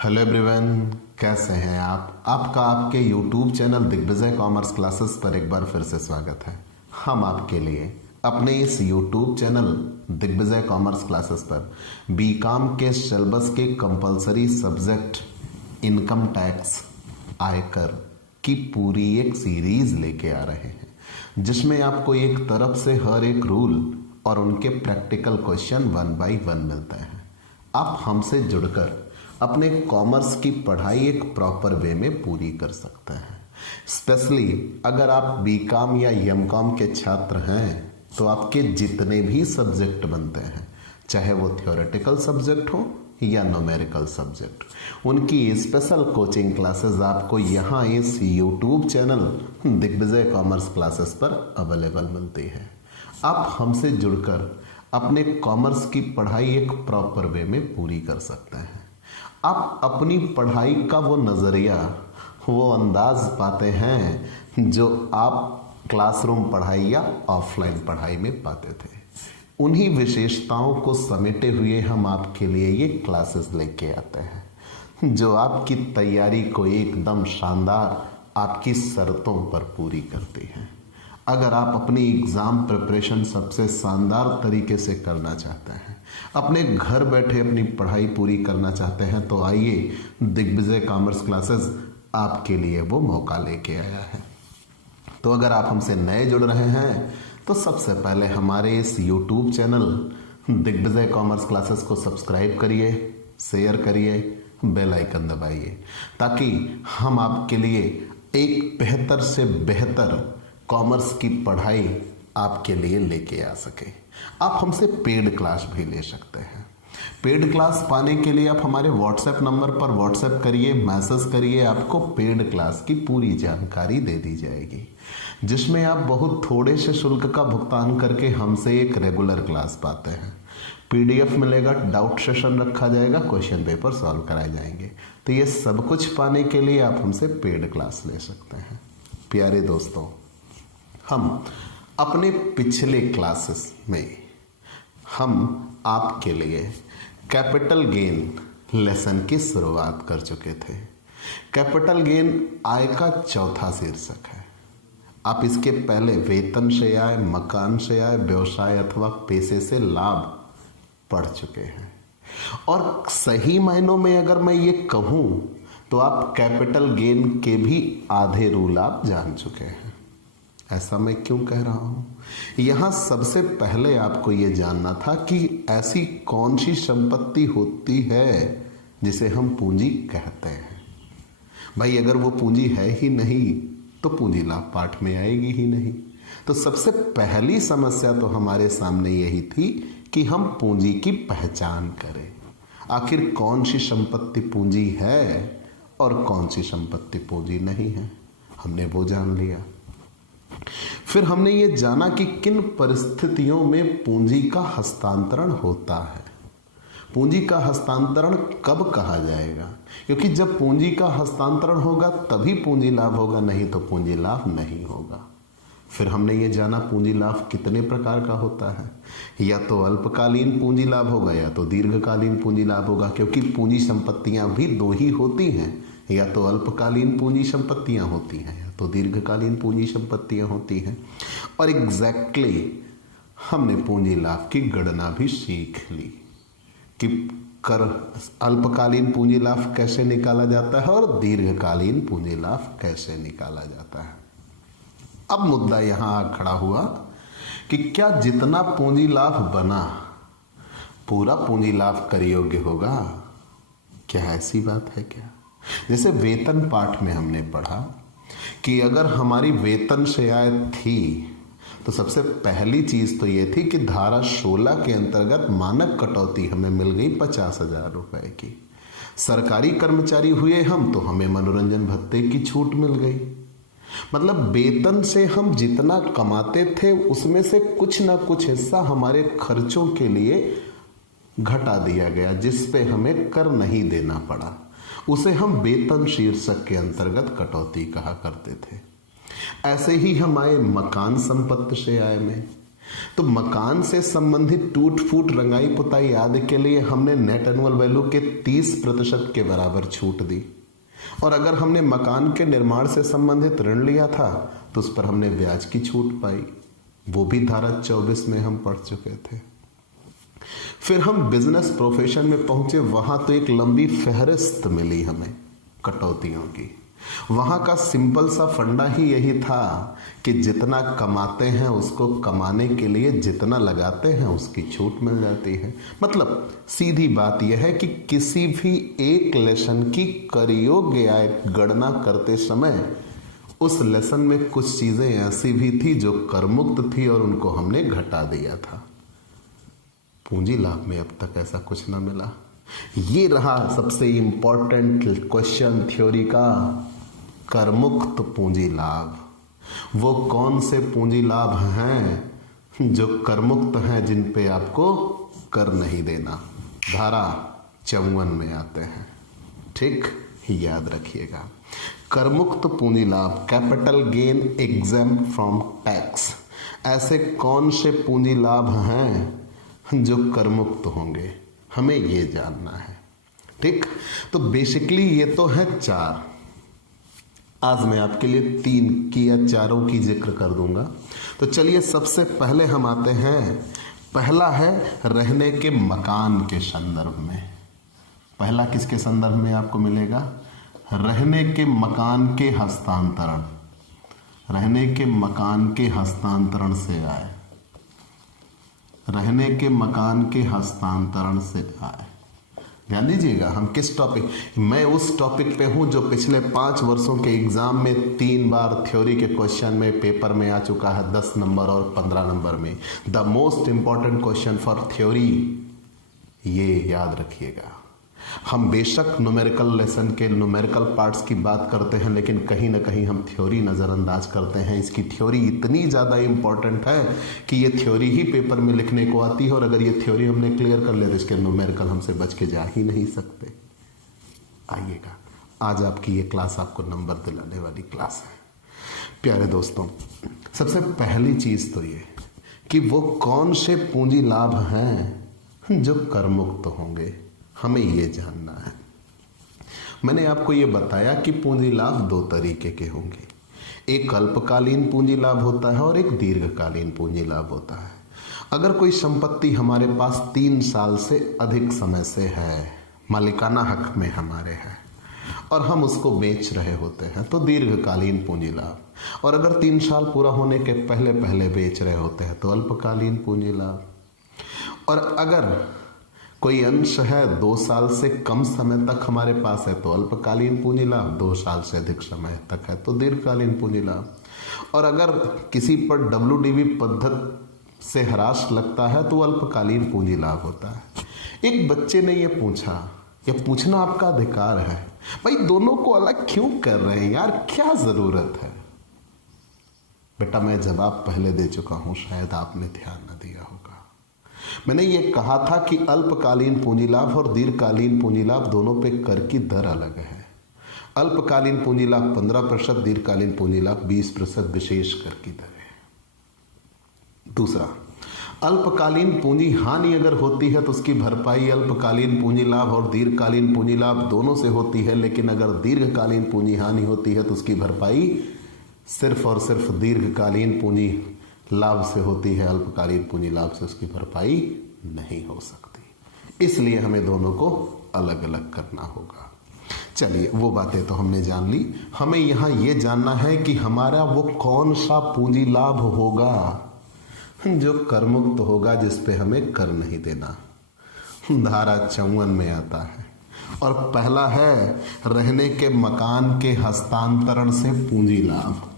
Hello everyone, कैसे हैं आप? आपका आपके YouTube channel Digvijay commerce classes पर एक बार फिर से स्वागत है। हम आपके लिए अपने इस YouTube channel Digvijay commerce classes पर बीकॉम के सिलेबस के कंपलसरी सब्जेक्ट इनकम टैक्स आयकर की पूरी एक सीरीज लेके आ रहे हैं, जिसमें आपको एक तरफ से हर एक रूल और उनके प्रैक्टिकल क्वेश्चन 1 बाय 1 मिलते हैं। आप हमसे जुड़कर अपने कॉमर्स की पढ़ाई एक प्रॉपर वे में पूरी कर सकते हैं। स्पेशली अगर आप बीकॉम या एमकॉम के छात्र हैं तो आपके जितने भी सब्जेक्ट बनते हैं, चाहे वो थ्योरेटिकल सब्जेक्ट हो या न्यूमेरिकल सब्जेक्ट, उनकी स्पेशल कोचिंग क्लासेस आपको यहाँ इस YouTube channel Digvijay commerce classes पर अवेलेबल मिलती है। आप हमसे जुड़कर अपने कॉमर्स की पढ़ाई एक प्रॉपर वे में पूरी कर सकते हैं। आप अपनी पढ़ाई का वो नज़रिया, वो अंदाज पाते हैं जो आप क्लासरूम पढ़ाई या ऑफलाइन पढ़ाई में पाते थे। उन्हीं विशेषताओं को समेटे हुए हम आपके लिए ये क्लासेस लेके आते हैं, जो आपकी तैयारी को एकदम शानदार आपकी शर्तों पर पूरी करती हैं। अगर आप अपनी एग्ज़ाम प्रिपरेशन सबसे शानदार तरीके से करना चाहते हैं, अपने घर बैठे अपनी पढ़ाई पूरी करना चाहते हैं, तो आइए दिग्विजय कॉमर्स क्लासेस आपके लिए वो मौका लेके आया है। तो अगर आप हमसे नए जुड़ रहे हैं तो सबसे पहले हमारे इस YouTube channel Digvijay commerce classes को सब्सक्राइब करिए, शेयर करिए, बेल आइकन दबाइए, ताकि हम आपके लिए एक बेहतर से बेहतर कॉमर्स की पढ़ाई आपके लिए लेके आ सके। आप हमसे पेड क्लास भी ले सकते हैं। पेड क्लास पाने के लिए आप हमारे व्हाट्सएप नंबर पर व्हाट्सएप करिए, मैसेज करिए, आपको पेड क्लास की पूरी जानकारी दे दी जाएगी, जिसमें आप बहुत थोड़े से शुल्क का भुगतान करके हमसे एक रेगुलर क्लास पाते हैं। PDF मिलेगा, डाउट सेशन रखा जाएगा, क्वेश्चन पेपर सॉल्व कराए जाएंगे। तो ये सब कुछ पाने के लिए आप हमसे पेड क्लास ले सकते हैं। प्यारे दोस्तों, हम अपने पिछले क्लासेस में हम आपके लिए कैपिटल गेन लेसन की शुरुआत कर चुके थे। कैपिटल गेन आय का चौथा शीर्षक है। आप इसके पहले वेतन से आय, मकान से आय, व्यवसाय अथवा पेशे से लाभ पढ़ चुके हैं। और सही मायनों में अगर मैं ये कहूँ तो आप कैपिटल गेन के भी आधे रूल आप जान चुके हैं। ऐसा मैं क्यों कह रहा हूँ? यहाँ सबसे पहले आपको ये जानना था कि ऐसी कौन सी संपत्ति होती है जिसे हम पूंजी कहते हैं। भाई, अगर वो पूंजी है ही नहीं तो पूंजी लाभ पाठ में आएगी ही नहीं। तो सबसे पहली समस्या तो हमारे सामने यही थी कि हम पूंजी की पहचान करें। आखिर कौन सी संपत्ति पूंजी है और कौन सी संपत्ति पूंजी नहीं है, हमने वो जान लिया। फिर हमने ये जाना कि किन परिस्थितियों में पूंजी का हस्तांतरण होता है। पूंजी का हस्तांतरण कब कहा जाएगा? क्योंकि जब पूंजी का हस्तांतरण होगा तभी पूंजी लाभ होगा, नहीं तो पूंजी लाभ नहीं होगा। फिर हमने ये जाना पूंजी लाभ कितने प्रकार का होता है। या तो अल्पकालीन पूंजी लाभ होगा या तो दीर्घकालीन पूंजी लाभ होगा, क्योंकि पूंजी संपत्तियां भी दो ही होती हैं। या तो अल्पकालीन पूंजी संपत्तियां होती हैं या तो दीर्घकालीन पूंजी संपत्तियां होती हैं। और एग्जैक्टली हमने पूंजी लाभ की गणना भी सीख ली कि अल्पकालीन पूंजी लाभ कैसे निकाला जाता है और दीर्घकालीन पूंजी लाभ कैसे निकाला जाता है। अब मुद्दा यहाँ आ खड़ा हुआ कि क्या जितना पूंजी लाभ बना पूरा पूंजी लाभ कर योग्य होगा? क्या ऐसी बात है क्या? जैसे वेतन पाठ में हमने पढ़ा कि अगर हमारी वेतन से आय थी तो सबसे पहली चीज तो ये थी कि धारा 16 के अंतर्गत मानक कटौती हमें मिल गई 50,000 रुपए की। सरकारी कर्मचारी हुए हम तो हमें मनोरंजन भत्ते की छूट मिल गई। मतलब वेतन से हम जितना कमाते थे उसमें से कुछ ना कुछ हिस्सा हमारे खर्चों के लिए घटा दिया गया, जिस पे हमें कर नहीं देना पड़ा। उसे हम वेतन शीर्षक के अंतर्गत कटौती कहा करते थे। ऐसे ही हम आए मकान संपत्ति से आय में। तो मकान से संबंधित टूट फूट रंगाई पुताई आदि के लिए हमने नेट एनुअल वैल्यू के 30% के बराबर छूट दी, और अगर हमने मकान के निर्माण से संबंधित ऋण लिया था तो उस पर हमने ब्याज की छूट पाई, वो भी धारा 24 में हम पढ़ चुके थे। फिर हम बिजनेस प्रोफेशन में पहुंचे, वहां तो एक लंबी फहरिस्त मिली हमें कटौतियों की। वहां का सिंपल सा फंडा ही यही था कि जितना कमाते हैं उसको कमाने के लिए जितना लगाते हैं उसकी छूट मिल जाती है। मतलब सीधी बात यह है कि किसी भी एक लेसन की कर योग्य आय गणना करते समय उस लेसन में कुछ चीजें ऐसी भी थी जो कर मुक्त थी और उनको हमने घटा दिया था। पूंजी लाभ में अब तक ऐसा कुछ ना मिला। ये रहा सबसे इंपॉर्टेंट क्वेश्चन थ्योरी का, करमुक्त पूंजी लाभ। वो कौन से पूंजी लाभ हैं जो करमुक्त हैं, जिन पे आपको कर नहीं देना, धारा 54 में आते हैं। ठीक, याद रखिएगा। करमुक्त पूंजी लाभ, capital gain exempt from tax. ऐसे कौन से पूंजी लाभ हैं जो करमुक्त होंगे, हमें ये जानना है। ठीक, तो बेसिकली ये तो है 4। आज मैं आपके लिए 3 की या 4 की जिक्र कर दूंगा। तो चलिए सबसे पहले हम आते हैं, पहला है रहने के मकान के संदर्भ में। पहला किसके संदर्भ में आपको मिलेगा? रहने के मकान के हस्तांतरण। रहने के मकान के हस्तांतरण से आए, रहने के मकान के हस्तांतरण से आए। ध्यान दीजिएगा, हम किस टॉपिक, मैं उस टॉपिक पे हूं जो पिछले 5 वर्षों के एग्जाम में 3 बार थ्योरी के क्वेश्चन में पेपर में आ चुका है, 10 नंबर और 15 नंबर में। The most important question for theory, ये याद रखिएगा। हम बेशक न्यूमेरिकल लेसन के न्यूमेरिकल पार्ट्स की बात करते हैं, लेकिन कहीं ना कहीं हम थ्योरी नज़रअंदाज करते हैं। इसकी थ्योरी इतनी ज़्यादा इंपॉर्टेंट है कि ये थ्योरी ही पेपर में लिखने को आती है, और अगर ये थ्योरी हमने क्लियर कर लिया तो इसके न्यूमेरिकल हमसे बच के जा ही नहीं सकते। आइएगा, आज आपकी ये क्लास आपको नंबर दिलाने वाली क्लास है। प्यारे दोस्तों, सबसे पहली चीज़ तो ये कि वो कौन से पूंजी लाभ हैं जो करमुक्त होंगे, हमें ये जानना है। मैंने आपको ये बताया कि पूंजी लाभ 2 तरीके के होंगे, एक अल्पकालीन पूंजी लाभ होता है और एक दीर्घकालीन पूंजी लाभ होता है। अगर कोई संपत्ति हमारे पास 3 साल से अधिक समय से है, मालिकाना हक में हमारे है, और हम उसको बेच रहे होते हैं तो दीर्घकालीन पूंजी लाभ, और अगर 3 साल पूरा होने के पहले पहले बेच रहे होते हैं तो अल्पकालीन पूंजी लाभ, और अगर कोई अंश है 2 साल से कम समय तक हमारे पास है तो अल्पकालीन पूंजी लाभ, 2 साल से अधिक समय तक है तो दीर्घकालीन पूंजी लाभ, और अगर किसी पर WDV पद्धति से ह्रास लगता है तो अल्पकालीन पूंजी लाभ होता है। एक बच्चे ने ये पूछा, या पूछना आपका अधिकार है, भाई दोनों को अलग क्यों कर रहे हैं यार, क्या जरूरत है? बेटा मैं जवाब पहले दे चुका हूं, शायद आपने ध्यान न दिया होगा। मैंने ये कहा था कि अल्पकालीन पूंजी लाभ और दीर्घकालीन पूंजी लाभ दोनों पे कर की दर अलग है। अल्पकालीन पूंजी लाभ 15%, दीर्घकालीन पूंजी लाभ 20% विशेष कर की दर है। दूसरा, अल्पकालीन पूंजी हानि अगर होती है तो उसकी भरपाई अल्पकालीन पूंजी लाभ और दीर्घकालीन पूंजी लाभ दोनों से होती है, लेकिन अगर दीर्घकालीन पूंजी हानि होती है तो उसकी भरपाई सिर्फ और सिर्फ दीर्घकालीन पूंजी लाभ से होती है, अल्पकालीन पूंजी लाभ से उसकी भरपाई नहीं हो सकती। इसलिए हमें दोनों को अलग अलग करना होगा। चलिए वो बातें तो हमने जान ली, हमें यहाँ ये जानना है कि हमारा वो कौन सा पूंजी लाभ होगा जो करमुक्त होगा, जिस पे हमें कर नहीं देना। धारा 54 में आता है, और पहला है रहने के मकान के हस्तांतरण से पूंजी लाभ।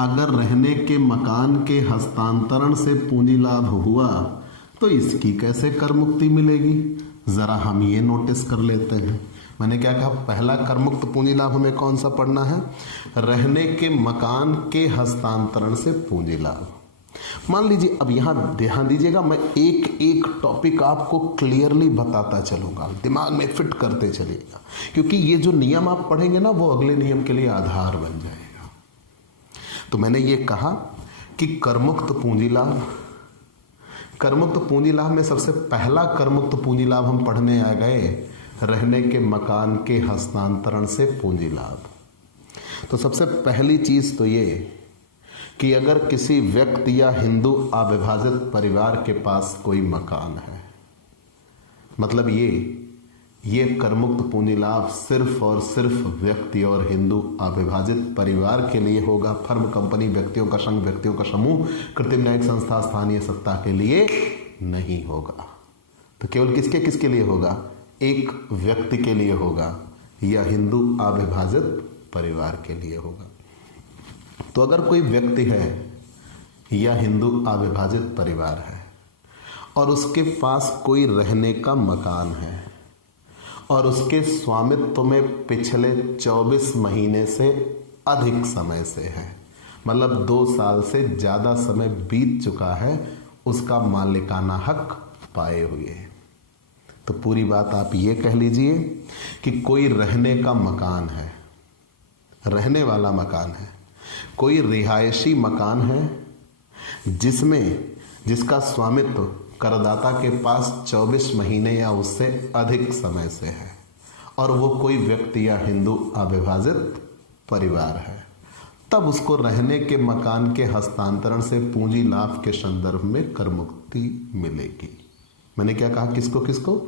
अगर रहने के मकान के हस्तांतरण से पूंजी लाभ हुआ तो इसकी कैसे कर मुक्ति मिलेगी, जरा हम ये नोटिस कर लेते हैं। मैंने क्या कहा, पहला कर मुक्त पूंजी लाभ हमें कौन सा पढ़ना है? रहने के मकान के हस्तांतरण से पूंजी लाभ। मान लीजिए, अब यहां ध्यान दीजिएगा, मैं एक एक टॉपिक आपको क्लियरली बताता चलूंगा, दिमाग में फिट करते चलिएगा, क्योंकि ये जो नियम आप पढ़ेंगे ना वो अगले नियम के लिए आधार बन जाएगा। तो मैंने ये कहा कि करमुक्त पूंजी लाभ, करमुक्त पूंजी लाभ में सबसे पहला करमुक्त पूंजी लाभ हम पढ़ने आ गए, रहने के मकान के हस्तांतरण से पूंजी लाभ। तो सबसे पहली चीज तो ये कि अगर किसी व्यक्ति या हिंदू अविभाजित परिवार के पास कोई मकान है, मतलब ये करमुक्त पूंजी लाभ सिर्फ और सिर्फ व्यक्ति और हिंदू अविभाजित परिवार के लिए होगा। फर्म, कंपनी, व्यक्तियों का संघ, व्यक्तियों का समूह, कृत्रिम न्यायिक संस्था, स्थानीय सत्ता के लिए नहीं होगा। तो केवल किसके किसके लिए होगा? एक व्यक्ति के लिए होगा या हिंदू अविभाजित परिवार के लिए होगा। तो अगर कोई व्यक्ति है या हिंदू अविभाजित परिवार है और उसके पास कोई रहने का मकान है और उसके स्वामित्व में पिछले 24 महीने से अधिक समय से है, मतलब 2 साल से ज्यादा समय बीत चुका है उसका मालिकाना हक पाए हुए। तो पूरी बात आप ये कह लीजिए कि कोई रहने का मकान है, रहने वाला मकान है, कोई रिहायशी मकान है जिसका स्वामित्व करदाता के पास 24 महीने या उससे अधिक समय से है और वो कोई व्यक्ति या हिंदू अविभाजित परिवार है, तब उसको रहने के मकान के हस्तांतरण से पूंजी लाभ के संदर्भ में करमुक्ति मिलेगी। मैंने क्या कहा? किसको किसको?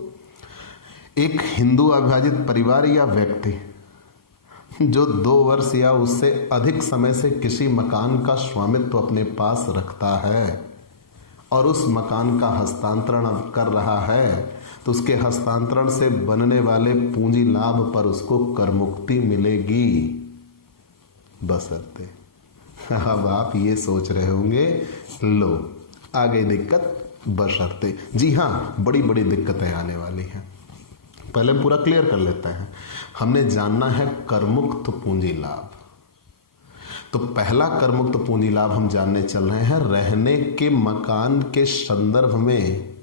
एक हिंदू अविभाजित परिवार या व्यक्ति जो 2 वर्ष या उससे अधिक समय से किसी मकान का स्वामित्व अपने पास रखता है और उस मकान का हस्तांतरण अब कर रहा है, तो उसके हस्तांतरण से बनने वाले पूंजी लाभ पर उसको करमुक्ति मिलेगी बशर्ते। अब आप ये सोच रहे होंगे, लो आ गई दिक्कत, बशर्ते। जी हाँ, बड़ी बड़ी दिक्कतें आने वाली हैं। पहले हम पूरा क्लियर कर लेते हैं। हमने जानना है करमुक्त पूंजी लाभ। तो पहला करमुक्त पूंजी लाभ हम जानने चल रहे हैं, रहने के मकान के संदर्भ में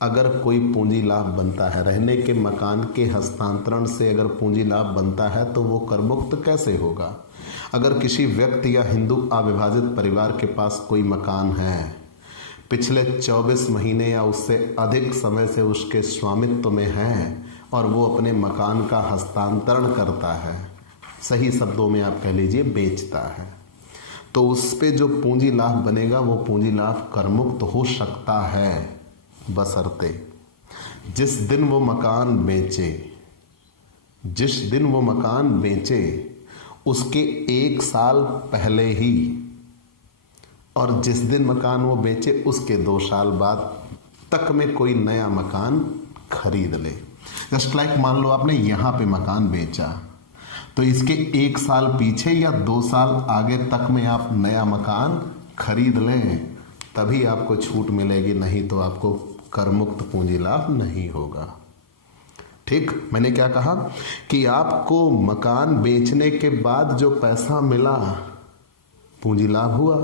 अगर कोई पूंजी लाभ बनता है, रहने के मकान के हस्तांतरण से अगर पूंजी लाभ बनता है तो वो करमुक्त कैसे होगा? अगर किसी व्यक्ति या हिंदू अविभाजित परिवार के पास कोई मकान है, पिछले 24 महीने या उससे अधिक समय से उसके स्वामित्व में है और वो अपने मकान का हस्तांतरण करता है, सही शब्दों में आप कह लीजिए बेचता है, तो उस पे जो पूंजी लाभ बनेगा वो पूंजी लाभ करमुक्त हो सकता है बशर्ते जिस दिन वो मकान बेचे उसके 1 साल पहले ही और जिस दिन मकान वो बेचे उसके 2 साल बाद तक में कोई नया मकान खरीद ले। जस्ट लाइक मान लो आपने यहाँ पे मकान बेचा, तो इसके 1 साल पीछे या 2 साल आगे तक में आप नया मकान खरीद लें, तभी आपको छूट मिलेगी, नहीं तो आपको करमुक्त पूंजी लाभ नहीं होगा। ठीक, मैंने क्या कहा कि आपको मकान बेचने के बाद जो पैसा मिला पूंजी लाभ हुआ।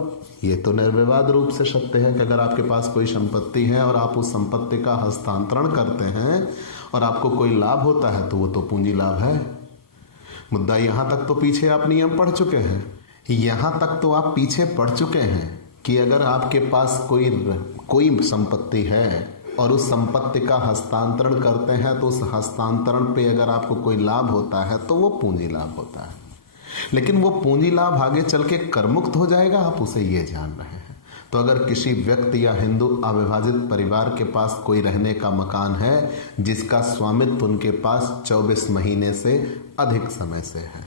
ये तो निर्विवाद रूप से सत्य है कि अगर आपके पास कोई संपत्ति है और आप उस संपत्ति का हस्तांतरण करते हैं और आपको कोई लाभ होता है तो वो तो पूंजी लाभ है। मुद्दा यहां तक तो पीछे आप नियम पढ़ चुके हैं, यहां तक तो आप पीछे पढ़ चुके हैं कि अगर आपके पास कोई संपत्ति है और उस संपत्ति का हस्तांतरण करते हैं तो उस हस्तांतरण पे अगर आपको कोई लाभ होता है तो वो पूंजी लाभ होता है। लेकिन वो पूंजी लाभ आगे चल के करमुक्त हो जाएगा, आप उसे ये जान रहे हैं। तो अगर किसी व्यक्ति या हिंदू अविभाजित परिवार के पास कोई रहने का मकान है जिसका स्वामित्व उनके पास 24 महीने से अधिक समय से है,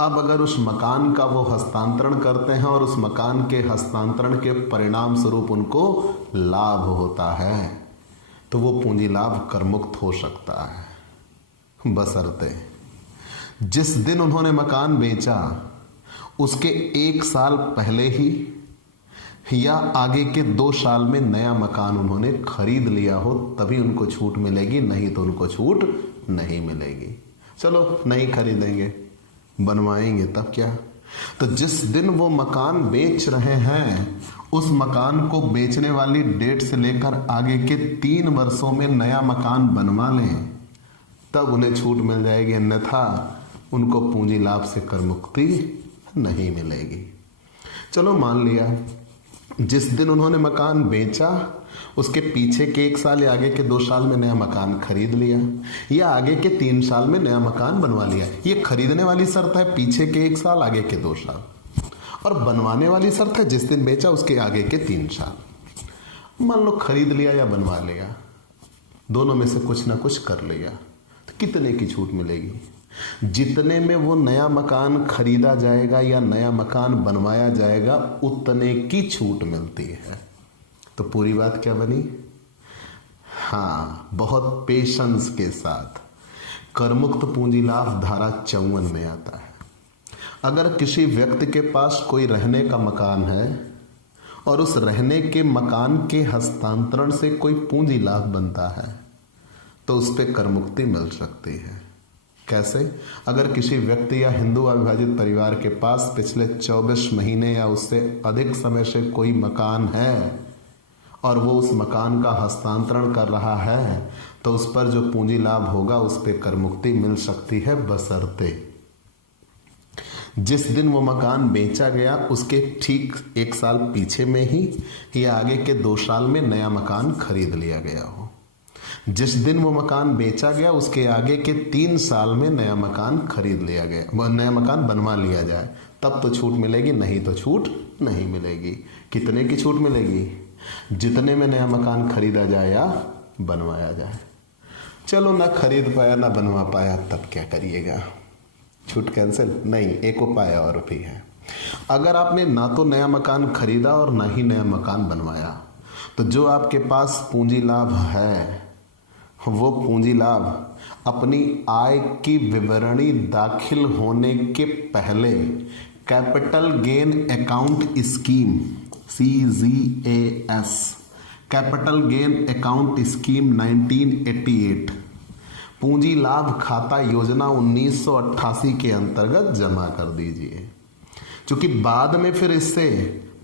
अब अगर उस मकान का वो हस्तांतरण करते हैं और उस मकान के हस्तांतरण के परिणाम स्वरूप उनको लाभ होता है तो वो पूंजी लाभ करमुक्त हो सकता है, बशर्ते जिस दिन उन्होंने मकान बेचा उसके 1 साल पहले ही या आगे के 2 साल में नया मकान उन्होंने खरीद लिया हो, तभी उनको छूट मिलेगी, नहीं तो उनको छूट नहीं मिलेगी। चलो नहीं खरीदेंगे, बनवाएंगे तब क्या? तो जिस दिन वो मकान बेच रहे हैं उस मकान को बेचने वाली डेट से लेकर आगे के 3 वर्षों में नया मकान बनवा लें, तब उन्हें छूट मिल जाएगी, अन्यथा उनको पूंजी लाभ से करमुक्ति नहीं मिलेगी। चलो मान लिया जिस दिन उन्होंने मकान बेचा उसके पीछे के 1 साल या आगे के 2 साल में नया मकान खरीद लिया, या आगे के 3 साल में नया मकान बनवा लिया। ये खरीदने वाली शर्त है पीछे के 1 साल आगे के 2 साल, और बनवाने वाली शर्त है जिस दिन बेचा उसके आगे के 3 साल। मान लो खरीद लिया या बनवा लिया, दोनों में से कुछ ना कुछ कर लिया, तो कितने की छूट मिलेगी? जितने में वो नया मकान खरीदा जाएगा या नया मकान बनवाया जाएगा उतने की छूट मिलती है। तो पूरी बात क्या बनी? हाँ, बहुत पेशेंस के साथ करमुक्त पूंजी लाभ धारा 54 में आता है। अगर किसी व्यक्ति के पास कोई रहने का मकान है और उस रहने के मकान के हस्तांतरण से कोई पूंजी लाभ बनता है तो उस पर कर मुक्ति मिल सकती है। कैसे? अगर किसी व्यक्ति या हिंदू अविभाजित परिवार के पास पिछले 24 महीने या उससे अधिक समय से कोई मकान है और वो उस मकान का हस्तांतरण कर रहा है तो उस पर जो पूंजी लाभ होगा उस पर कर मुक्ति मिल सकती है, बशर्ते जिस दिन वो मकान बेचा गया उसके ठीक 1 साल पीछे में ही या आगे के 2 साल में नया मकान खरीद लिया गया हो। जिस दिन वो मकान बेचा गया उसके आगे के 3 साल में नया मकान खरीद लिया गया, नया मकान बनवा लिया जाए, तब तो छूट मिलेगी, नहीं तो छूट नहीं मिलेगी। कितने की छूट मिलेगी? जितने में नया मकान खरीदा जाए या बनवाया जाए। चलो ना खरीद पाया ना बनवा पाया, तब क्या करिएगा? छूट कैंसिल? नहीं, एक उपाय और भी है। अगर आपने ना तो नया मकान खरीदा और ना ही नया मकान बनवाया तो जो आपके पास पूंजी लाभ है वो पूंजी लाभ अपनी आय की विवरणी दाखिल होने के पहले capital gain account scheme CGAS capital gain account scheme 1988 पूंजी लाभ खाता योजना 1988 के अंतर्गत जमा कर दीजिए, क्योंकि बाद में फिर इससे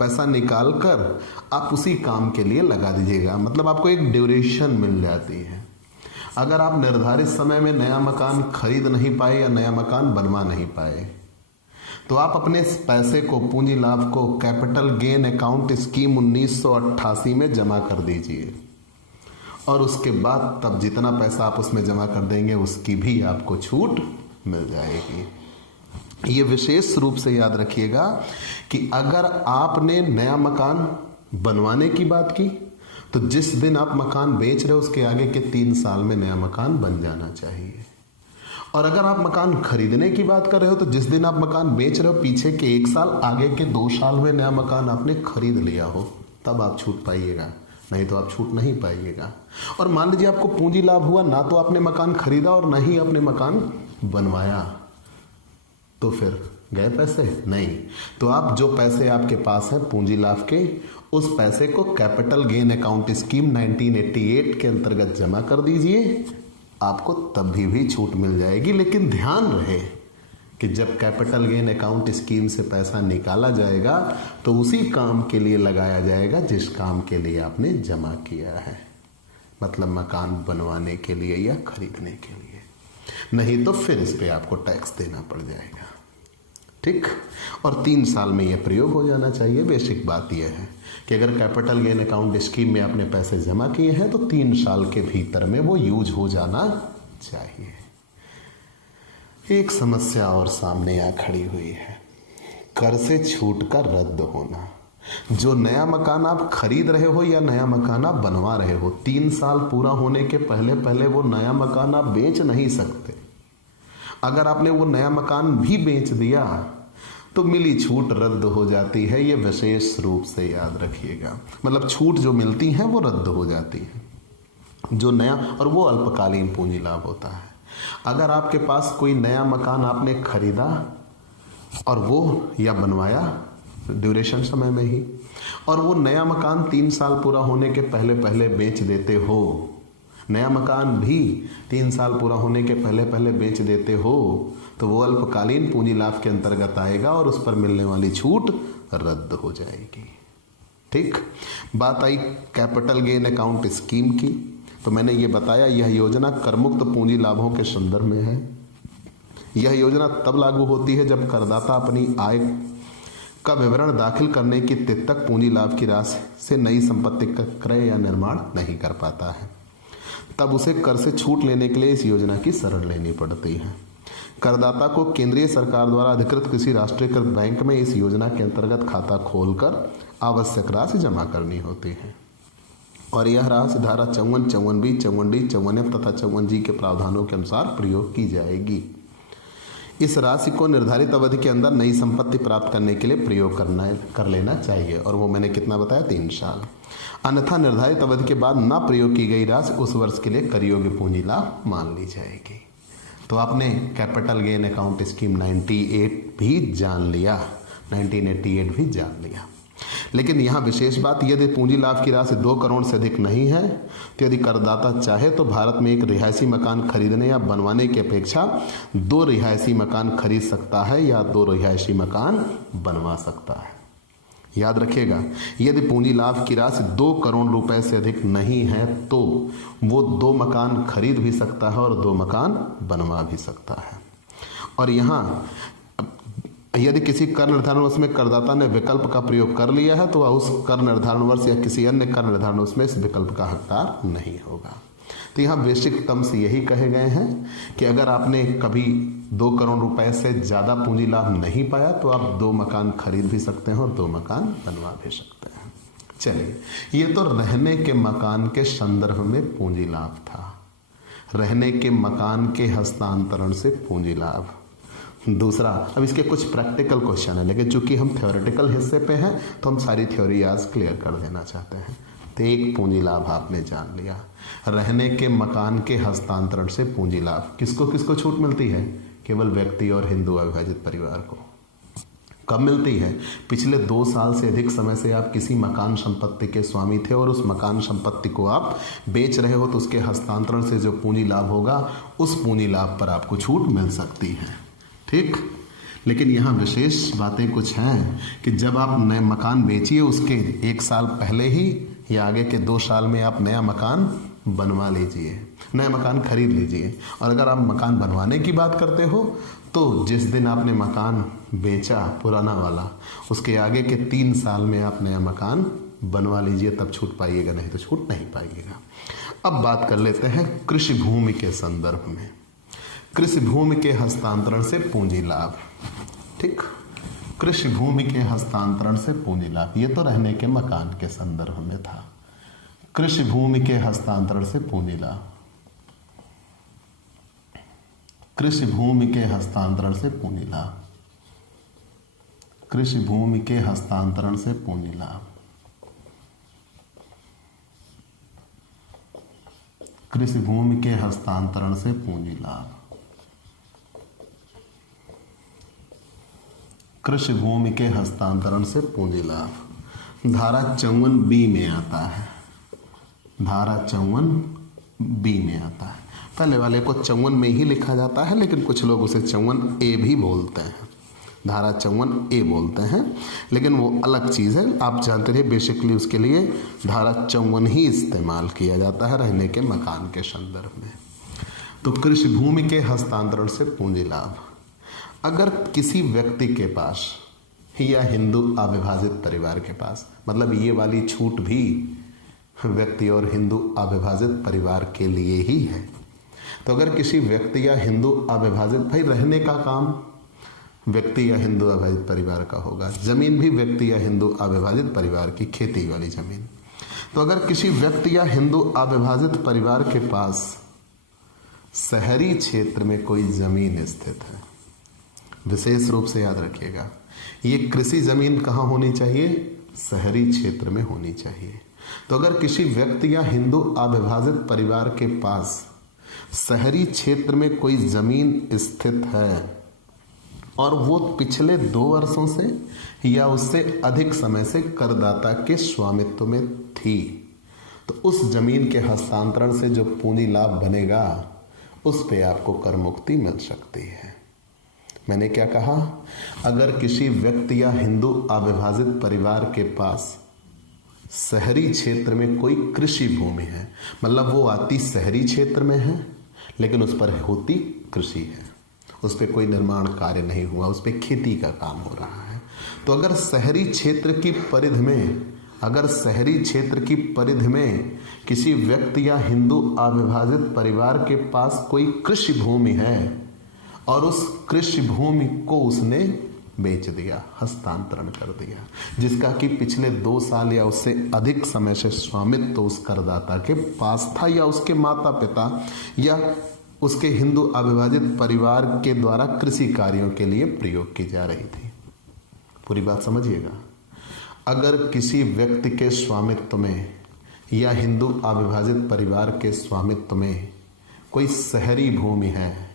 पैसा निकाल कर आप उसी काम के लिए लगा दीजिएगा। मतलब आपको एक ड्यूरेशन मिल जाती है। अगर आप निर्धारित समय में नया मकान खरीद नहीं पाए या नया मकान बनवा नहीं पाए तो आप अपने पैसे को, पूंजी लाभ को कैपिटल गेन अकाउंट स्कीम 1988 में जमा कर दीजिए, और उसके बाद तब जितना पैसा आप उसमें जमा कर देंगे उसकी भी आपको छूट मिल जाएगी। ये विशेष रूप से याद रखिएगा कि अगर आपने नया मकान बनवाने की बात की तो जिस दिन आप मकान बेच रहे हो उसके आगे के 3 साल में नया मकान बन जाना चाहिए। और अगर आप मकान खरीदने की बात कर रहे हो तो जिस दिन आप मकान बेच रहे हो पीछे के 1 साल आगे के 2 साल में नया मकान आपने खरीद लिया हो, तब आप छूट पाइएगा, नहीं तो आप छूट नहीं पाइएगा। और मान लीजिए आपको पूंजी लाभ हुआ, ना तो आपने मकान खरीदा और ना ही आपने मकान बनवाया, तो फिर गए पैसे? नहीं। तो आप जो पैसे आपके पास है पूंजी लाभ के, उस पैसे को कैपिटल गेन अकाउंट स्कीम 1988 के अंतर्गत जमा कर दीजिए, आपको तब भी छूट मिल जाएगी। लेकिन ध्यान रहे कि जब कैपिटल गेन अकाउंट स्कीम से पैसा निकाला जाएगा तो उसी काम के लिए लगाया जाएगा जिस काम के लिए आपने जमा किया है, मतलब मकान बनवाने के लिए या खरीदने के लिए। नहीं तो फिर इस पे आपको टैक्स देना पड़ जाएगा। ठीक? और 3 साल में यह प्रयोग हो जाना चाहिए। बेसिक बात यह है कि अगर कैपिटल गेन अकाउंट स्कीम में आपने पैसे जमा किए हैं तो 3 साल के भीतर में वो यूज हो जाना चाहिए। एक समस्या और सामने आ खड़ी हुई है, कर से छूट का रद्द होना। जो नया मकान आप खरीद रहे हो या नया मकान आप बनवा रहे हो, 3 साल पूरा होने के पहले पहले वो नया मकान आप बेच नहीं सकते। अगर आपने वो नया मकान भी बेच दिया तो मिली छूट रद्द हो जाती है। ये विशेष रूप से याद रखिएगा, मतलब छूट जो मिलती है वो रद्द हो जाती है जो नया, और वो अल्पकालीन पूंजी लाभ होता है। अगर आपके पास कोई नया मकान आपने खरीदा और वो या बनवाया ड्यूरेशन समय में ही, और वो नया मकान 3 साल पूरा होने के पहले पहले बेच देते हो, नया मकान भी 3 साल पूरा होने के पहले पहले बेच देते हो, तो वो अल्पकालीन पूंजी लाभ के अंतर्गत आएगा और उस पर मिलने वाली छूट रद्द हो जाएगी। ठीक? बात आई कैपिटल गेन अकाउंट स्कीम की, तो मैंने ये बताया यह योजना करमुक्त पूंजी लाभों के संदर्भ में है। यह योजना तब लागू होती है जब करदाता अपनी आय का विवरण दाखिल करने की तिथि तक पूंजी लाभ की राशि से नई संपत्ति का क्रय या निर्माण नहीं कर पाता है, तब उसे कर से छूट लेने के लिए इस योजना की शरण लेनी पड़ती है। करदाता को केंद्रीय सरकार द्वारा अधिकृत किसी राष्ट्रीयकृत बैंक में इस योजना के अंतर्गत खाता खोलकर आवश्यक राशि जमा करनी होती है और यह राशि धारा 54, 54B, 54D, 54F तथा 54G के प्रावधानों के अनुसार प्रयोग की जाएगी। इस राशि को निर्धारित अवधि के अंदर नई संपत्ति प्राप्त करने के लिए प्रयोग कर लेना चाहिए और वो मैंने कितना बताया, 3 साल। अन्यथा निर्धारित अवधि के बाद न प्रयोग की गई राशि उस वर्ष के लिए कर योग्य पूंजी लाभ मान ली जाएगी। तो आपने कैपिटल गेन अकाउंट स्कीम 98 भी जान लिया, 1988 भी जान लिया। लेकिन यहाँ विशेष बात, यदि पूंजी लाभ की राशि 2 करोड़ से अधिक नहीं है तो यदि करदाता चाहे तो भारत में एक रिहायशी मकान खरीदने या बनवाने की अपेक्षा 2 रिहायशी मकान खरीद सकता है या 2 रिहायशी मकान बनवा सकता है। याद रखिएगा, यदि पूंजी लाभ की राशि 2 करोड़ रुपए से अधिक नहीं है तो वो 2 मकान खरीद भी सकता है और 2 मकान बनवा भी सकता है। और यहाँ यदि किसी कर निर्धारण वर्ष में करदाता ने विकल्प का प्रयोग कर लिया है तो वह उस कर निर्धारण वर्ष या किसी अन्य कर निर्धारण वर्ष में इस विकल्प का हकदार नहीं होगा। तो यहाँ बेसिक टर्म्स यही कहे गए हैं कि अगर आपने कभी 2 करोड़ रुपए से ज़्यादा पूंजी लाभ नहीं पाया तो आप 2 मकान खरीद भी सकते हैं और 2 मकान बनवा भी सकते हैं। चलिए, ये तो रहने के मकान के संदर्भ में पूंजी लाभ था, रहने के मकान के हस्तांतरण से पूंजी लाभ। दूसरा, अब इसके कुछ प्रैक्टिकल क्वेश्चन है, लेकिन चूंकि हम थ्योरेटिकल हिस्से पे हैं तो हम सारी थ्योरी आज क्लियर कर देना चाहते हैं। तो एक पूंजी लाभ आपने जान लिया, रहने के मकान के हस्तांतरण से पूंजी लाभ किसको किसको छूट मिलती है? केवल व्यक्ति और हिंदू अविभाजित परिवार को। कब मिलती है? पिछले 2 साल से अधिक समय से आप किसी मकान संपत्ति के स्वामी थे और उस मकान संपत्ति को आप बेच रहे हो तो उसके हस्तांतरण से जो पूंजी लाभ होगा उस पूंजी लाभ पर आपको छूट मिल सकती है। ठीक, लेकिन यहाँ विशेष बातें कुछ हैं कि जब आप नए मकान बेचिए उसके 1 साल पहले ही या आगे के 2 साल में आप नया मकान बनवा लीजिए, नया मकान खरीद लीजिए। और अगर आप मकान बनवाने की बात करते हो तो जिस दिन आपने मकान बेचा पुराना वाला, उसके आगे के 3 साल में आप नया मकान बनवा लीजिए, तब छूट पाइएगा, नहीं तो छूट नहीं पाइएगा। अब बात कर लेते हैं कृषि भूमि के संदर्भ में, कृषि भूमि के हस्तांतरण से पूंजी लाभ। ठीक, कृषि भूमि के हस्तांतरण से पूंजी लाभ, ये तो रहने के मकान के संदर्भ में था। कृषि भूमि के हस्तांतरण से पूंजी लाभ, कृषि भूमि के हस्तांतरण से पूंजी लाभ, कृषि भूमि के हस्तांतरण से पूंजी लाभ, कृषि भूमि के हस्तांतरण से पूंजी लाभ, कृषि भूमि के हस्तांतरण से पूंजी लाभ धारा 54B में आता है, धारा 54B में आता है। पहले वाले को 54 में ही लिखा जाता है, लेकिन कुछ लोग उसे 54A भी बोलते हैं, धारा 54A बोलते हैं, लेकिन वो अलग चीज़ है। आप जानते रहिए बेसिकली उसके लिए धारा 54 ही इस्तेमाल किया जाता है रहने के मकान के संदर्भ में। तो कृषि भूमि के हस्तांतरण से पूंजी लाभ, अगर किसी व्यक्ति के पास या हिंदू अविभाजित परिवार के पास, मतलब ये वाली छूट भी व्यक्ति और हिंदू अविभाजित परिवार के लिए ही है, तो अगर किसी व्यक्ति या हिंदू अविभाजित, भाई रहने का काम व्यक्ति या हिंदू अविभाजित परिवार का होगा, जमीन भी व्यक्ति या हिंदू अविभाजित परिवार की, खेती वाली जमीन। तो अगर किसी व्यक्ति या हिंदू अविभाजित परिवार के पास शहरी क्षेत्र में कोई जमीन स्थित है, विशेष रूप से याद रखिएगा, ये कृषि जमीन कहाँ होनी चाहिए? शहरी क्षेत्र में होनी चाहिए। तो अगर किसी व्यक्ति या हिंदू अविभाजित परिवार के पास शहरी क्षेत्र में कोई जमीन स्थित है और वो पिछले 2 वर्षों से या उससे अधिक समय से करदाता के स्वामित्व में थी, तो उस जमीन के हस्तांतरण से जो पूंजी लाभ बनेगा उस पे आपको कर मुक्ति मिल सकती है। मैंने क्या कहा? अगर किसी व्यक्ति या हिंदू अविभाजित परिवार के पास शहरी क्षेत्र में कोई कृषि भूमि है, मतलब वो आती शहरी क्षेत्र में है लेकिन उस पर होती कृषि है, उस पर कोई निर्माण कार्य नहीं हुआ, उस पर खेती का काम हो रहा है, तो अगर शहरी क्षेत्र की परिधि में किसी व्यक्ति या हिंदू अविभाजित परिवार के पास कोई कृषि भूमि है और उस कृषि भूमि को उसने बेच दिया, हस्तांतरण कर दिया, जिसका कि पिछले 2 साल या उससे अधिक समय से स्वामित्व तो उस करदाता के पास था या उसके माता पिता या उसके हिंदू अविभाजित परिवार के द्वारा कृषि कार्यों के लिए प्रयोग की जा रही थी। पूरी बात समझिएगा। अगर किसी व्यक्ति के स्वामित्व में या हिंदू अविभाजित परिवार के स्वामित्व में कोई शहरी भूमि है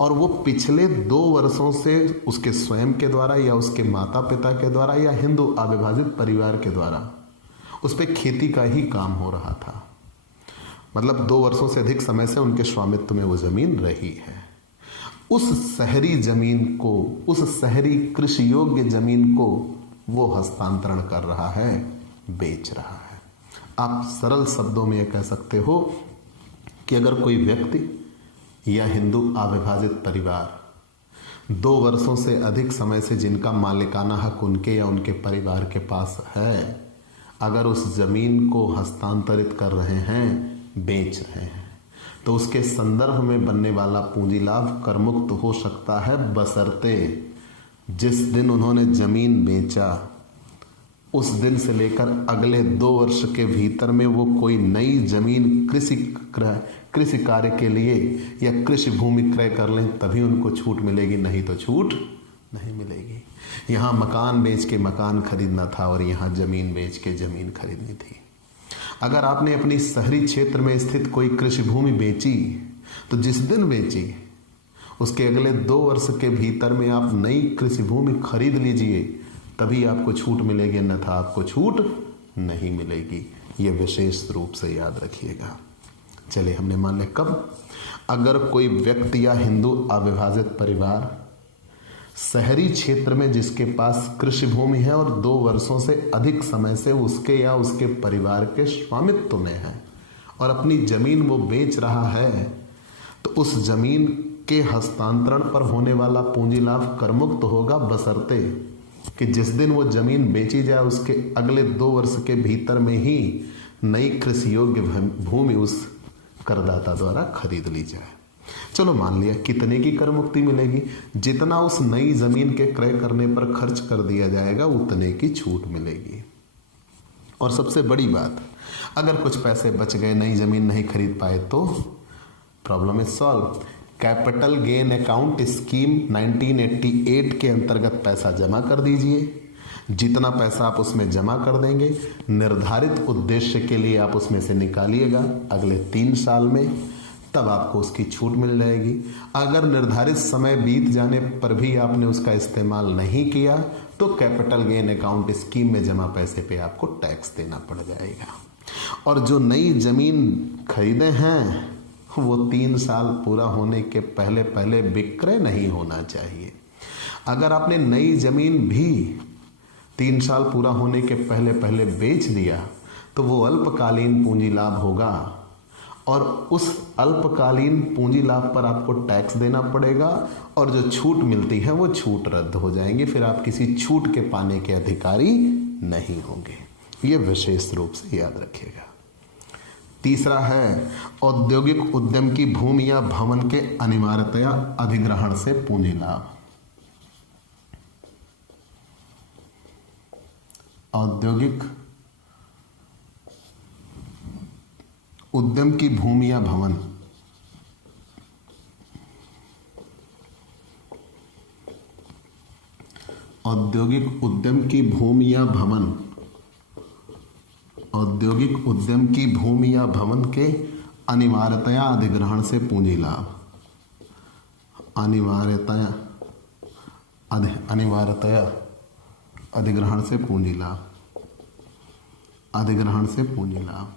और वो पिछले 2 वर्षों से उसके स्वयं के द्वारा या उसके माता पिता के द्वारा या हिंदू अविभाजित परिवार के द्वारा उस पर खेती का ही काम हो रहा था, मतलब 2 वर्षों से अधिक समय से उनके स्वामित्व में वो जमीन रही है, उस शहरी जमीन को, उस शहरी कृषि योग्य जमीन को वो हस्तांतरण कर रहा है, बेच रहा है। आप सरल शब्दों में यह कह सकते हो कि अगर कोई व्यक्ति या हिंदू अविभाजित परिवार 2 वर्षों से अधिक समय से जिनका मालिकाना हक उनके या उनके परिवार के पास है, अगर उस जमीन को हस्तांतरित कर रहे हैं, बेच रहे हैं, तो उसके संदर्भ में बनने वाला पूंजी लाभ करमुक्त हो सकता है, बशर्ते जिस दिन उन्होंने जमीन बेचा उस दिन से लेकर अगले 2 वर्ष के भीतर में वो कोई नई जमीन कृषि कार्य के लिए या कृषि भूमि क्रय कर लें, तभी उनको छूट मिलेगी, नहीं तो छूट नहीं मिलेगी। यहाँ मकान बेच के मकान खरीदना था और यहाँ जमीन बेच के जमीन खरीदनी थी। अगर आपने अपनी शहरी क्षेत्र में स्थित कोई कृषि भूमि बेची तो जिस दिन बेची उसके अगले 2 वर्ष के भीतर में आप नई कृषि भूमि खरीद लीजिए, तभी आपको छूट मिलेगी, अन्यथा आपको छूट नहीं मिलेगी। ये विशेष रूप से याद रखिएगा। चलिए हमने मान लिया कब, अगर कोई व्यक्ति या हिंदू अविभाजित परिवार शहरी क्षेत्र में जिसके पास कृषि भूमि है और 2 वर्षों से अधिक समय से उसके या उसके परिवार के स्वामित्व में है और अपनी जमीन वो बेच रहा है, तो उस जमीन के हस्तांतरण पर होने वाला पूंजी लाभ करमुक्त होगा, बशर्ते कि जिस दिन वो जमीन बेची जाए उसके अगले 2 वर्ष के भीतर में ही नई कृषि योग्य भूमि उस करदाता द्वारा खरीद ली जाए। चलो मान लिया कितने की कर मुक्ति मिलेगी, जितना उस नई जमीन के क्रय करने पर खर्च कर दिया जाएगा उतने की छूट मिलेगी। और सबसे बड़ी बात, अगर कुछ पैसे बच गए, नई जमीन नहीं खरीद पाए, तो problem is solve. Capital gain account scheme 1988 के अंतर्गत पैसा जमा कर दीजिए। जितना पैसा आप उसमें जमा कर देंगे, निर्धारित उद्देश्य के लिए आप उसमें से निकालिएगा अगले 3 साल में, तब आपको उसकी छूट मिल जाएगी। अगर निर्धारित समय बीत जाने पर भी आपने उसका इस्तेमाल नहीं किया तो कैपिटल गेन अकाउंट स्कीम में जमा पैसे पे आपको टैक्स देना पड़ जाएगा। और जो नई जमीन खरीदे हैं वो 3 साल पूरा होने के पहले पहले विक्रय नहीं होना चाहिए। अगर आपने नई जमीन भी 3 साल पूरा होने के पहले पहले बेच दिया तो वो अल्पकालीन पूंजी लाभ होगा और उस अल्पकालीन पूंजी लाभ पर आपको टैक्स देना पड़ेगा और जो छूट मिलती है वो छूट रद्द हो जाएंगी, फिर आप किसी छूट के पाने के अधिकारी नहीं होंगे। ये विशेष रूप से याद रखिएगा। तीसरा है औद्योगिक उद्यम की भूमि या भवन के अनिवार्यतया अधिग्रहण से पूंजी लाभ। औद्योगिक उद्यम की भूमि या भवन औद्योगिक उद्यम की भूमि या भवन औद्योगिक उद्यम की भूमि या भवन के अनिवार्यतया अधिग्रहण से पूंजी लाभ। अनिवार्यतया अधिग्रहण से पूंजी लाभ। अधिग्रहण से पूंजी लाभ।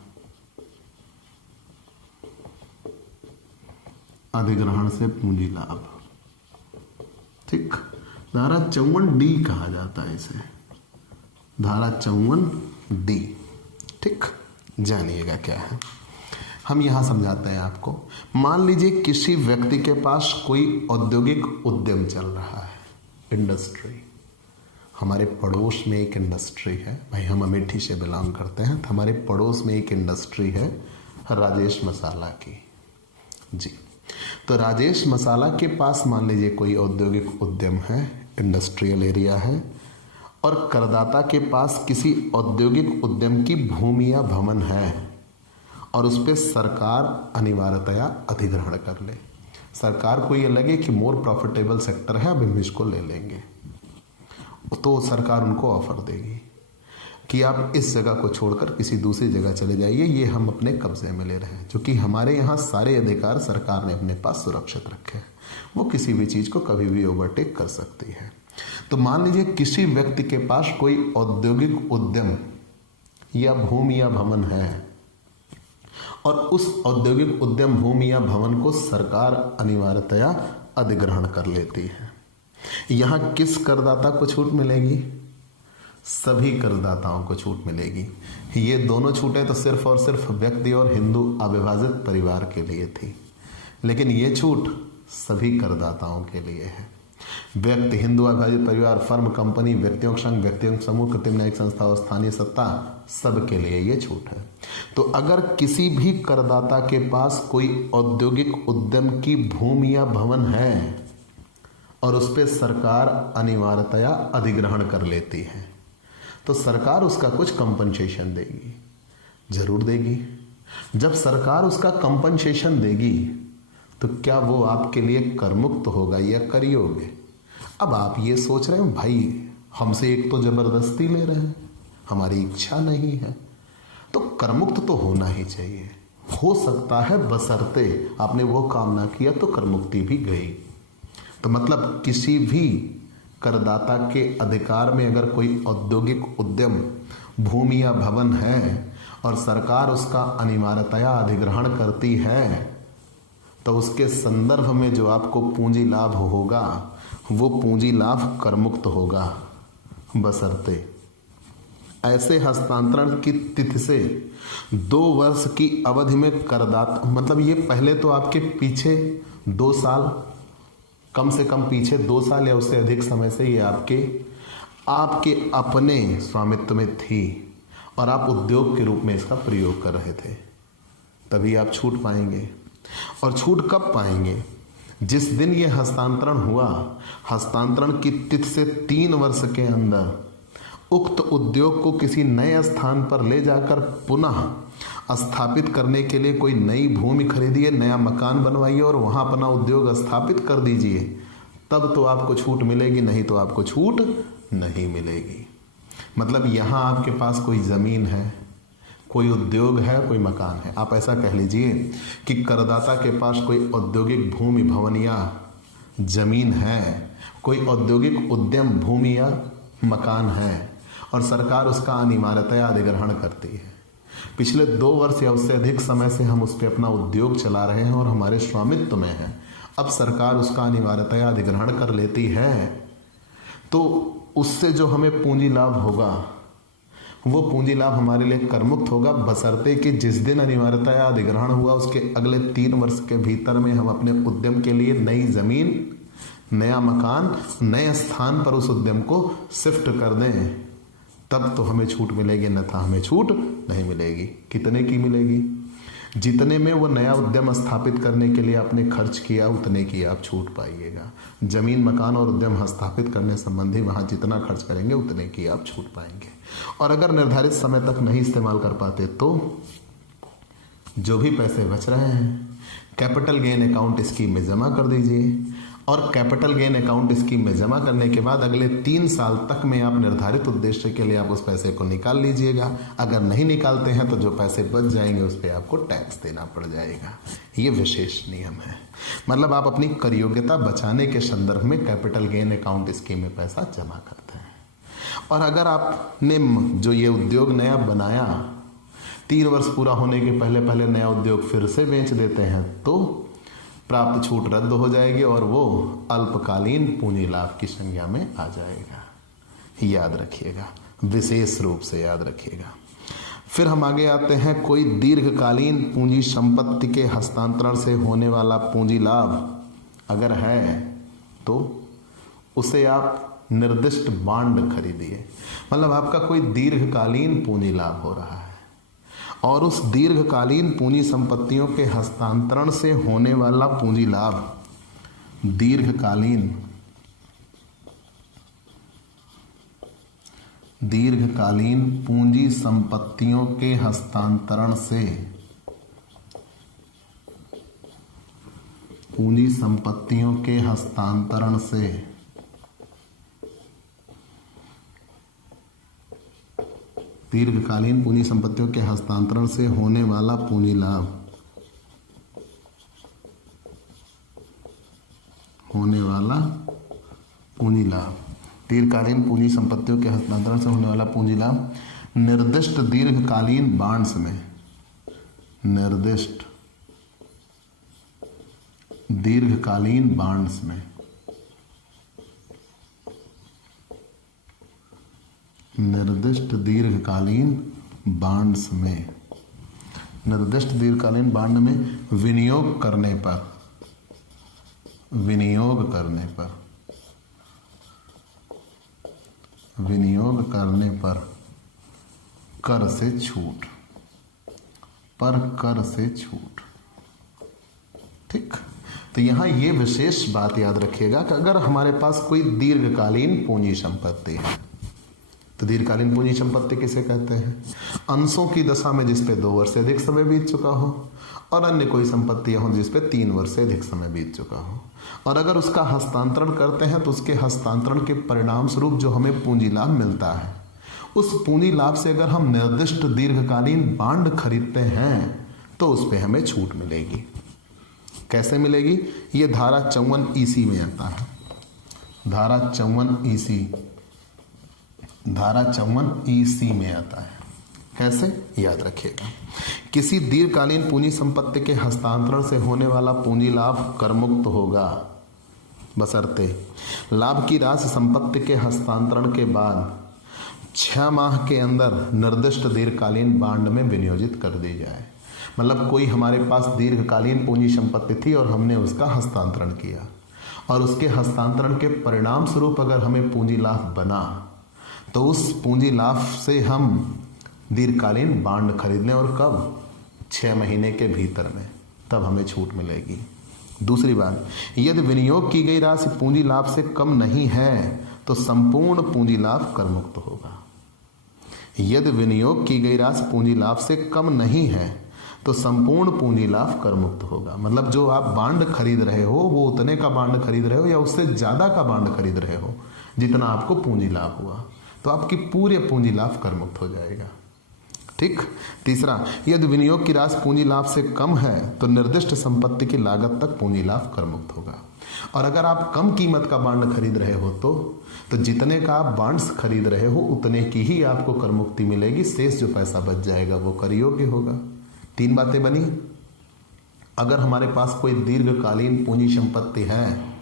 अधिग्रहण से पूंजी लाभ। ठीक, धारा 54D कहा जाता है इसे, धारा 54D। ठीक, जानिएगा क्या है, हम यहां समझाते हैं आपको। मान लीजिए किसी व्यक्ति के पास कोई औद्योगिक उद्यम चल रहा है, इंडस्ट्री, हमारे पड़ोस में एक इंडस्ट्री है, भाई हम अमेठी से बिलोंग करते हैं, तो हमारे पड़ोस में एक इंडस्ट्री है राजेश मसाला की जी। तो राजेश मसाला के पास मान लीजिए कोई औद्योगिक उद्यम है, इंडस्ट्रियल एरिया है, और करदाता के पास किसी औद्योगिक उद्यम की भूमि या भवन है और उस पर सरकार अनिवार्यतया अधिग्रहण कर ले। सरकार को ये लगे कि मोर प्रॉफिटेबल सेक्टर है, अब हम इसको ले लेंगे, तो सरकार उनको ऑफर देगी कि आप इस जगह को छोड़कर किसी दूसरी जगह चले जाइए, ये हम अपने कब्जे में ले रहे हैं। क्योंकि हमारे यहाँ सारे अधिकार सरकार ने अपने पास सुरक्षित रखे हैं, वो किसी भी चीज़ को कभी भी ओवरटेक कर सकती है। तो मान लीजिए किसी व्यक्ति के पास कोई औद्योगिक उद्यम या भूमि या भवन है और उस औद्योगिक उद्यम भूमि या भवन को सरकार अनिवार्यतया अधिग्रहण कर लेती है। यहाँ किस करदाता को छूट मिलेगी? सभी करदाताओं को छूट मिलेगी। ये दोनों छूटें तो सिर्फ और सिर्फ व्यक्ति और हिंदू अविभाजित परिवार के लिए थी, लेकिन ये छूट सभी करदाताओं के लिए है। व्यक्ति, हिंदू अविभाजित परिवार, फर्म, कंपनी, व्यक्तियों का संघ, व्यक्तियों का समूह, कृत्रिम न्यायिक संस्था और स्थानीय सत्ता, सबके लिए ये छूट है। तो अगर किसी भी करदाता के पास कोई औद्योगिक उद्यम की भूमि या भवन है और उस पर सरकार अनिवार्यतया अधिग्रहण कर लेती है, तो सरकार उसका कुछ कंपनसेशन देगी, जरूर देगी। जब सरकार उसका कंपनसेशन देगी तो क्या वो आपके लिए करमुक्त होगा या करयोग्य? अब आप ये सोच रहे हैं भाई हमसे एक तो जबरदस्ती ले रहे हैं, हमारी इच्छा नहीं है, तो करमुक्त तो होना ही चाहिए। हो सकता है बशर्ते आपने वो काम ना किया तो करमुक्ति भी गई। तो मतलब किसी भी करदाता के अधिकार में अगर कोई औद्योगिक उद्यम, भूमि या भवन है और सरकार उसका अनिवार्यतया अधिग्रहण करती है, तो उसके संदर्भ में जो आपको पूंजी लाभ होगा वो पूंजी लाभ करमुक्त होगा, बशर्ते ऐसे हस्तांतरण की तिथि से 2 वर्ष की अवधि में करदाता, मतलब ये पहले तो आपके पीछे 2 साल, कम से कम पीछे 2 साल या उससे अधिक समय से ये आपके अपने स्वामित्व में थी और आप उद्योग के रूप में इसका प्रयोग कर रहे थे, तभी आप छूट पाएंगे। और छूट कब पाएंगे? जिस दिन ये हस्तांतरण हुआ, हस्तांतरण की तिथि से 3 वर्ष के अंदर उक्त उद्योग को किसी नए स्थान पर ले जाकर पुनः स्थापित करने के लिए कोई नई भूमि खरीदिए, नया मकान बनवाइए और वहां अपना उद्योग स्थापित कर दीजिए, तब तो आपको छूट मिलेगी, नहीं तो आपको छूट नहीं मिलेगी। मतलब यहाँ आपके पास कोई जमीन है, कोई उद्योग है, कोई मकान है, आप ऐसा कह लीजिए कि करदाता के पास कोई औद्योगिक भूमि, भवन या जमीन है, कोई औद्योगिक उद्यम, भूमि या मकान है और सरकार उसका अनिवार्यतया अधिग्रहण करती है। पिछले 2 वर्ष या उससे अधिक समय से हम उस पर अपना उद्योग चला रहे हैं और हमारे स्वामित्व में है, अब सरकार उसका अनिवार्यतया अधिग्रहण कर लेती है, तो उससे जो हमें पूंजी लाभ होगा वो पूंजी लाभ हमारे लिए करमुक्त होगा, बशर्ते कि जिस दिन अनिवार्यतया अधिग्रहण हुआ उसके अगले 3 वर्ष के भीतर में हम अपने उद्यम के लिए नई जमीन, नया मकान, नए स्थान पर उस उद्यम को शिफ्ट कर दें, तब तो हमें छूट मिलेगी, अन्यथा हमें छूट नहीं मिलेगी। कितने की मिलेगी? जितने में वो नया उद्यम स्थापित करने के लिए आपने खर्च किया उतने की आप छूट पाइएगा। जमीन, मकान और उद्यम स्थापित करने संबंधी वहाँ जितना खर्च करेंगे उतने की आप छूट पाएंगे। और अगर निर्धारित समय तक नहीं इस्तेमाल कर पाते तो जो भी पैसे बच रहे हैं कैपिटल गेन अकाउंट स्कीम में जमा कर दीजिए और कैपिटल गेन अकाउंट स्कीम में जमा करने के बाद अगले 3 साल तक में आप निर्धारित उद्देश्य के लिए आप उस पैसे को निकाल लीजिएगा। अगर नहीं निकालते हैं तो जो पैसे बच जाएंगे उस पर आपको टैक्स देना पड़ जाएगा। ये विशेष नियम है। मतलब आप अपनी कर योग्यता बचाने के संदर्भ में कैपिटल गेन अकाउंट स्कीम में पैसा जमा करते हैं। और अगर आपने जो ये उद्योग नया बनाया 3 वर्ष पूरा होने के पहले पहले नया उद्योग फिर से बेच देते हैं तो प्राप्त छूट रद्द हो जाएगी और वो अल्पकालीन पूंजी लाभ की संज्ञा में आ जाएगा। याद रखिएगा, विशेष रूप से याद रखिएगा। फिर हम आगे आते हैं, कोई दीर्घकालीन पूंजी संपत्ति के हस्तांतरण से होने वाला पूंजी लाभ अगर है तो उसे आप निर्दिष्ट बांड खरीदिए। मतलब आपका कोई दीर्घकालीन पूंजी लाभ हो रहा है और उस दीर्घकालीन पूंजी संपत्तियों के हस्तांतरण से होने वाला पूंजी लाभ, दीर्घकालीन पूंजी संपत्तियों के हस्तांतरण से, पूंजी संपत्तियों के हस्तांतरण से दीर्घकालीन पूंजी संपत्तियों के हस्तांतरण से होने वाला पूंजी लाभ, दीर्घकालीन पूंजी संपत्तियों के हस्तांतरण से होने वाला पूंजी लाभ निर्दिष्ट दीर्घकालीन बांड्स में, निर्दिष्ट दीर्घकालीन बांड्स में, निर्दिष्ट दीर्घकालीन बांड्स में, निर्दिष्ट दीर्घकालीन बांड में विनियोग करने पर, विनियोग करने पर कर से छूट, ठीक। तो यहां ये विशेष बात याद रखिएगा कि अगर हमारे पास कोई दीर्घकालीन पूंजी संपत्ति है, तो दीर्घकालीन पूंजी संपत्ति किसे कहते हैं? अंशों की दशा में जिस पे 2 वर्ष से अधिक समय बीत चुका हो और अन्य कोई संपत्तियां हो जिस पे 3 वर्ष से अधिक समय बीत चुका हो, और अगर उसका हस्तांतरण करते हैं तो उसके हस्तांतरण के परिणाम स्वरूप जो हमें पूंजी लाभ मिलता है, उस पूंजी लाभ से अगर हम निर्दिष्ट दीर्घकालीन बांड खरीदते हैं तो उस पे हमें छूट मिलेगी। कैसे मिलेगी? ये धारा 54 EC में आता है, धारा 54 EC में आता है। कैसे? याद रखिएगा, किसी दीर्घकालीन पूंजी संपत्ति के हस्तांतरण से होने वाला पूंजी लाभ करमुक्त होगा बशर्ते लाभ की राशि संपत्ति के हस्तांतरण के बाद 6 माह के अंदर निर्दिष्ट दीर्घकालीन बांड में विनियोजित कर दी जाए। मतलब कोई हमारे पास दीर्घकालीन पूंजी संपत्ति थी और हमने उसका हस्तांतरण किया और उसके हस्तांतरण के परिणाम स्वरूप अगर हमें पूंजी लाभ बना तो उस पूंजी लाभ से हम दीर्घकालीन बांड खरीद लें, और कब? 6 महीने के भीतर में, तब हमें छूट मिलेगी। दूसरी बात, यदि विनियोग की गई राशि पूंजी लाभ से कम नहीं है तो संपूर्ण पूंजी लाभ करमुक्त होगा। यदि विनियोग की गई राशि पूंजी लाभ से कम नहीं है तो संपूर्ण पूंजी लाभ करमुक्त होगा। मतलब जो आप बांड खरीद रहे हो वो उतने का बांड खरीद रहे हो या उससे ज्यादा का बांड खरीद रहे हो जितना आपको पूंजी लाभ हुआ, तो आपकी पूरे पूंजी लाभ करमुक्त हो जाएगा। ठीक। तीसरा, यदि विनियोग की राशि पूंजी लाभ से कम है तो निर्दिष्ट संपत्ति की लागत तक पूंजी लाभ करमुक्त होगा। और अगर आप कम कीमत का बांड खरीद रहे हो तो जितने का आप बांड्स खरीद रहे हो उतने की ही आपको कर मुक्ति मिलेगी, शेष जो पैसा बच जाएगा वो कर योग्य होगा। 3 बातें बनी। अगर हमारे पास कोई दीर्घकालीन पूंजी संपत्ति है,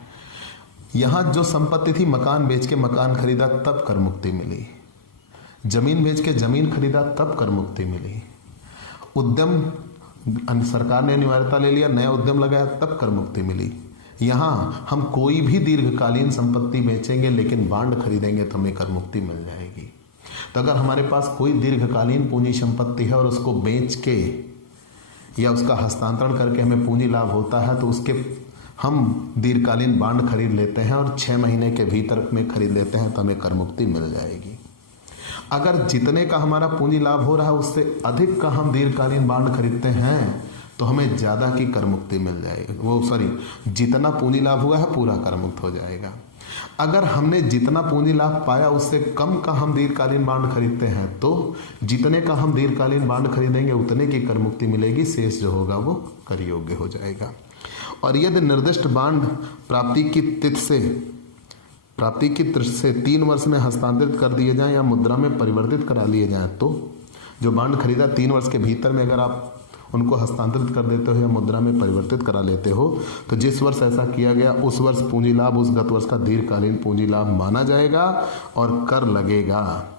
यहां जो संपत्ति थी मकान बेच के मकान खरीदा तब कर मुक्ति मिली, जमीन बेच के जमीन खरीदा तब कर मुक्ति मिली, उद्यम सरकार ने अनिवार्यता ले लिया नया उद्यम लगाया तब कर मुक्ति मिली। यहां हम कोई भी दीर्घकालीन संपत्ति बेचेंगे लेकिन बांड खरीदेंगे तो हमें कर मुक्ति मिल जाएगी। तो अगर हमारे पास कोई दीर्घकालीन पूंजी संपत्ति है और उसको बेच के या उसका हस्तांतरण करके हमें पूंजी लाभ होता है तो उसके हम दीर्घकालीन बांड खरीद लेते हैं और 6 महीने के भीतर में खरीद लेते हैं तो हमें कर मुक्ति मिल जाएगी। अगर जितने का हमारा पूंजी लाभ हो रहा है उससे अधिक का हम दीर्घकालीन बांड खरीदते हैं तो हमें ज्यादा की कर मुक्ति मिल जाएगी। जितना पूंजी लाभ हुआ है पूरा कर मुक्त हो जाएगा। अगर हमने जितना पूंजी लाभ पाया उससे कम का हम दीर्घकालीन बांड खरीदते हैं तो जितने का हम दीर्घकालीन बांड खरीदेंगे उतने की कर मुक्ति मिलेगी, शेष जो होगा वो कर योग्य हो जाएगा। और यदि निर्दिष्ट बांड प्राप्ति की तिथि से 3 वर्ष में हस्तांतरित कर दिए जाएं या मुद्रा में परिवर्तित करा लिए जाएं, तो जो बांड खरीदा 3 वर्ष के भीतर में अगर आप उनको हस्तांतरित कर देते हो या मुद्रा में परिवर्तित करा लेते हो तो जिस वर्ष ऐसा किया गया उस वर्ष पूंजी लाभ उस गत वर्ष का दीर्घकालीन पूंजी लाभ माना जाएगा और कर लगेगा।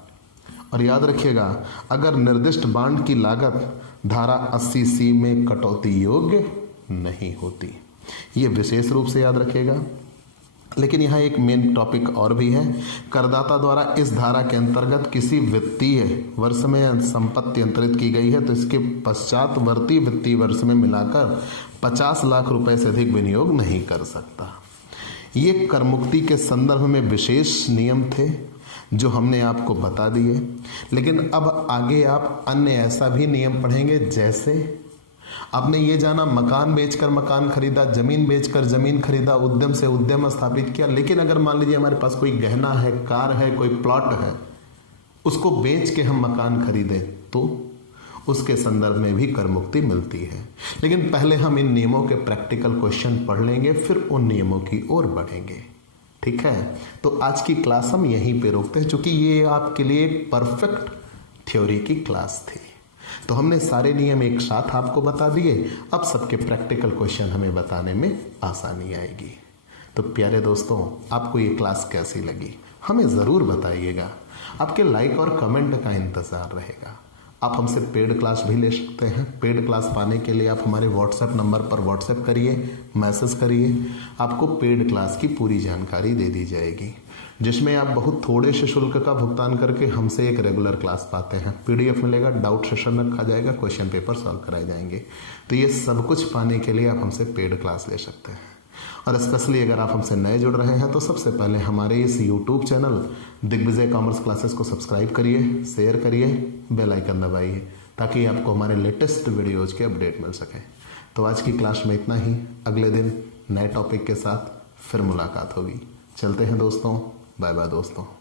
और याद रखिएगा, अगर निर्दिष्ट बांड की लागत धारा 80C में कटौती योग्य नहीं होती। ये विशेष रूप से याद रखिएगा। लेकिन यहाँ एक मेन टॉपिक और भी है। करदाता द्वारा इस धारा के अंतर्गत किसी वित्तीय वर्ष में संपत्ति अंतरित की गई है तो इसके पश्चातवर्ती वित्तीय वर्ष में मिलाकर 50 लाख रुपए से अधिक विनियोग नहीं कर सकता। ये कर मुक्ति के संदर्भ में विशेष नियम थे जो हमने आपको बता दिए। लेकिन अब आगे आप अन्य ऐसा भी नियम पढ़ेंगे, जैसे आपने ये जाना मकान बेचकर मकान खरीदा, जमीन बेचकर जमीन खरीदा, उद्यम से उद्यम स्थापित किया। लेकिन अगर मान लीजिए हमारे पास कोई गहना है, कार है, कोई प्लॉट है, उसको बेच के हम मकान खरीदें तो उसके संदर्भ में भी कर मुक्ति मिलती है। लेकिन पहले हम इन नियमों के प्रैक्टिकल क्वेश्चन पढ़ लेंगे, फिर उन नियमों की ओर बढ़ेंगे। ठीक है, तो आज की क्लास हम यहीं पे रोकते हैं, क्योंकि ये आपके लिए एक परफेक्ट थ्योरी की क्लास थी। तो हमने सारे नियम एक साथ आपको बता दिए। अब सबके प्रैक्टिकल क्वेश्चन हमें बताने में आसानी आएगी। तो प्यारे दोस्तों, आपको ये क्लास कैसी लगी हमें ज़रूर बताइएगा। आपके लाइक और कमेंट का इंतज़ार रहेगा। आप हमसे पेड क्लास भी ले सकते हैं। पेड क्लास पाने के लिए आप हमारे व्हाट्सएप नंबर पर व्हाट्सएप करिए, मैसेज करिए, आपको पेड क्लास की पूरी जानकारी दे दी जाएगी, जिसमें आप बहुत थोड़े से शुल्क का भुगतान करके हमसे एक रेगुलर क्लास पाते हैं। पीडीएफ मिलेगा, डाउट सेशन रखा जाएगा, क्वेश्चन पेपर सॉल्व कराए जाएंगे। तो ये सब कुछ पाने के लिए आप हमसे पेड क्लास ले सकते हैं। और स्पेशली अगर आप हमसे नए जुड़ रहे हैं तो सबसे पहले हमारे इस YouTube channel Digvijay commerce classes को सब्सक्राइब करिए, शेयर करिए, बेल आइकन दबाइए, ताकि आपको हमारे लेटेस्ट वीडियोज के अपडेट मिल सके। तो आज की क्लास में इतना ही। अगले दिन नए टॉपिक के साथ फिर मुलाकात होगी। चलते हैं दोस्तों, बाय बाय दोस्तों।